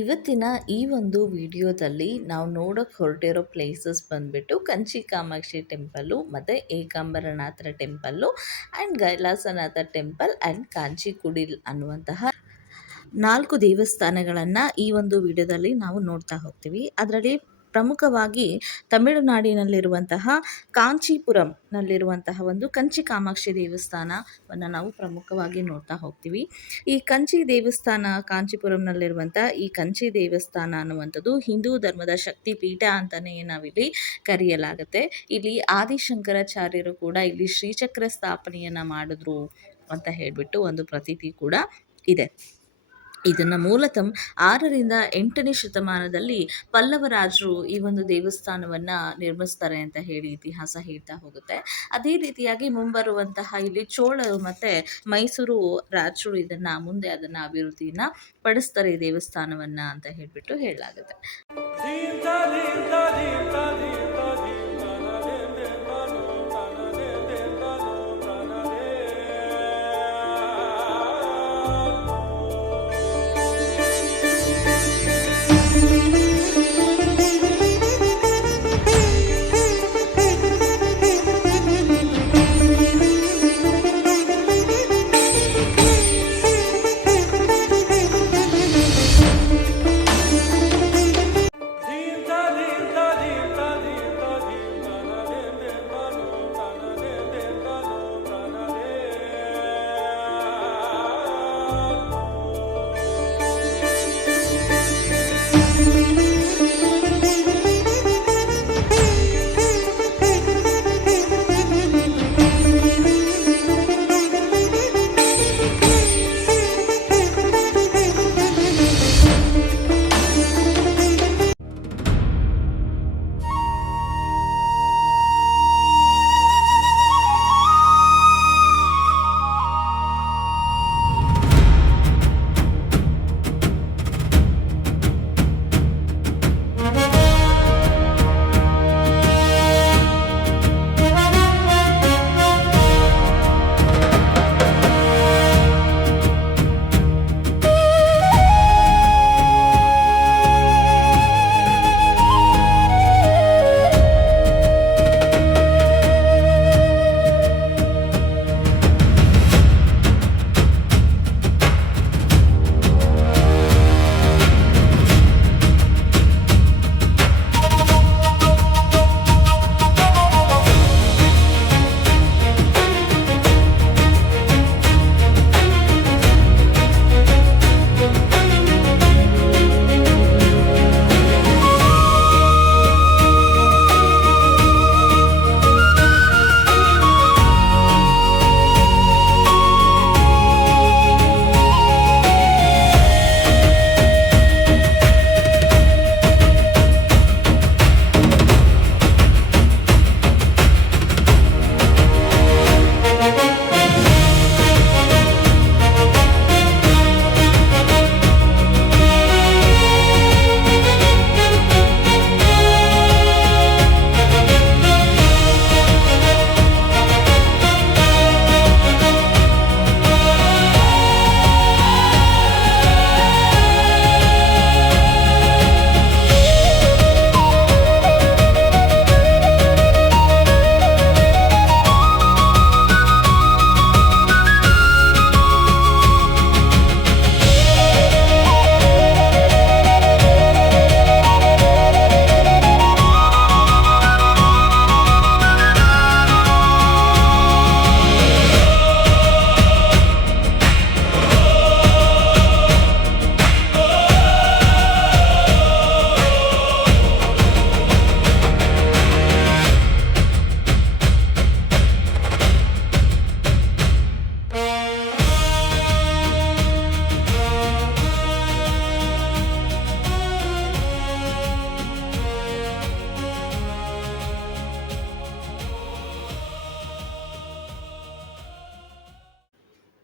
ಇವತ್ತಿನ ಈ ಒಂದು ವಿಡಿಯೋದಲ್ಲಿ ನಾವು ನೋಡೋಕೆ ಹೊರಟಿರೋ ಪ್ಲೇಸಸ್ ಬಂದ್ಬಿಟ್ಟು ಕಂಚಿ ಕಾಮಾಕ್ಷಿ ಟೆಂಪಲ್ಲು ಮತ್ತು ಏಕಾಂಬರನಾಥರ temple and Kailasanatha temple and Kanchi ಕುಡಿಲ್ ಅನ್ನುವಂತಹ 4 ದೇವಸ್ಥಾನಗಳನ್ನು ಈ ಒಂದು ವಿಡಿಯೋದಲ್ಲಿ ನಾವು ನೋಡ್ತಾ ಹೋಗ್ತೀವಿ. ಅದರಲ್ಲಿ ಪ್ರಮುಖವಾಗಿ ತಮಿಳುನಾಡಿನಲ್ಲಿರುವಂತಹ ಕಾಂಚೀಪುರಂನಲ್ಲಿರುವಂತಹ ಒಂದು ಕಂಚಿ ಕಾಮಾಕ್ಷಿ ದೇವಸ್ಥಾನವನ್ನು ನಾವು ಪ್ರಮುಖವಾಗಿ ನೋಡ್ತಾ ಹೋಗ್ತೀವಿ. ಈ ಕಂಚಿ ದೇವಸ್ಥಾನ ಕಾಂಚೀಪುರಂನಲ್ಲಿರುವಂಥ ಈ ಕಂಚಿ ದೇವಸ್ಥಾನ ಅನ್ನುವಂಥದ್ದು ಹಿಂದೂ ಧರ್ಮದ ಶಕ್ತಿ ಪೀಠ ಅಂತಲೇ ನಾವಿಲ್ಲಿ ಕರೆಯಲಾಗುತ್ತೆ. ಇಲ್ಲಿ ಆದಿಶಂಕರಾಚಾರ್ಯರು ಕೂಡ ಇಲ್ಲಿ ಶ್ರೀಚಕ್ರ ಸ್ಥಾಪನೆಯನ್ನು ಮಾಡಿದ್ರು ಅಂತ ಹೇಳಿಬಿಟ್ಟು ಒಂದು ಪ್ರತೀತಿ ಕೂಡ ಇದೆ. ಇದನ್ನು ಮೂಲತಃ 6ರಿಂದ 8ನೇ ಶತಮಾನದಲ್ಲಿ ಪಲ್ಲವರಾಜರು ಈ ಒಂದು ದೇವಸ್ಥಾನವನ್ನು ನಿರ್ಮಿಸ್ತಾರೆ ಅಂತ ಹೇಳಿ ಇತಿಹಾಸ ಹೇಳ್ತಾ ಹೋಗುತ್ತೆ. ಅದೇ ರೀತಿಯಾಗಿ ಮುಂಬರುವಂತಹ ಇಲ್ಲಿ ಚೋಳರು ಮತ್ತು ಮೈಸೂರು ರಾಜರು ಮುಂದೆ ಅದನ್ನು ಅಭಿವೃದ್ಧಿಯನ್ನು ಪಡಿಸ್ತಾರೆ ಈ ದೇವಸ್ಥಾನವನ್ನು ಅಂತ ಹೇಳಿಬಿಟ್ಟು ಹೇಳಲಾಗುತ್ತೆ.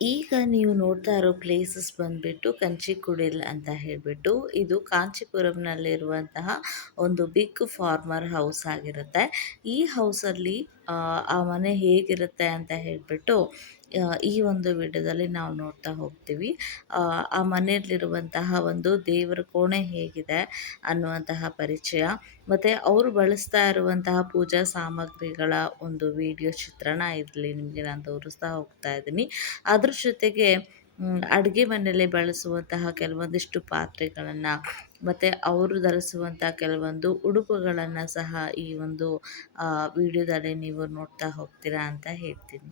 ಈಗ ನೀವು ನೋಡ್ತಾ ಇರೋ ಪ್ಲೇಸಸ್ ಬಂದುಬಿಟ್ಟು ಕಂಚಿಕುಡಿಲ್ ಅಂತ ಹೇಳಿಬಿಟ್ಟು ಇದು ಕಾಂಚೀಪುರಂನಲ್ಲಿರುವಂತಹ ಒಂದು ಬಿಗ್ ಫಾರ್ಮರ್ ಹೌಸ್ ಆಗಿರುತ್ತೆ. ಈ ಹೌಸಲ್ಲಿ ಆ ಮನೆ ಹೇಗಿರುತ್ತೆ ಅಂತ ಹೇಳಿಬಿಟ್ಟು ಈ ಒಂದು ವಿಡಿಯೋದಲ್ಲಿ ನಾವು ನೋಡ್ತಾ ಹೋಗ್ತೀವಿ. ಆ ಮನೆಯಲ್ಲಿರುವಂತಹ ಒಂದು ದೇವರ ಕೋಣೆ ಹೇಗಿದೆ ಅನ್ನುವಂತಹ ಪರಿಚಯ, ಮತ್ತು ಅವರು ಬಳಸ್ತಾ ಇರುವಂತಹ ಪೂಜಾ ಸಾಮಗ್ರಿಗಳ ಒಂದು ವಿಡಿಯೋ ಚಿತ್ರಣ ಇದರಲ್ಲಿ ನಿಮಗೆ ನಾನು ತೋರಿಸ್ತಾ ಹೋಗ್ತಾ ಇದ್ದೀನಿ. ಅದ್ರ ಜೊತೆಗೆ ಅಡುಗೆ ಮನೆಯಲ್ಲಿ ಬಳಸುವಂತಹ ಕೆಲವೊಂದಿಷ್ಟು ಪಾತ್ರೆಗಳನ್ನು ಮತ್ತು ಅವರು ಧರಿಸುವಂಥ ಕೆಲವೊಂದು ಉಡುಪುಗಳನ್ನು ಸಹ ಈ ಒಂದು ವಿಡಿಯೋದಲ್ಲಿ ನೀವು ನೋಡ್ತಾ ಹೋಗ್ತೀರಾ ಅಂತ ಹೇಳ್ತೀನಿ.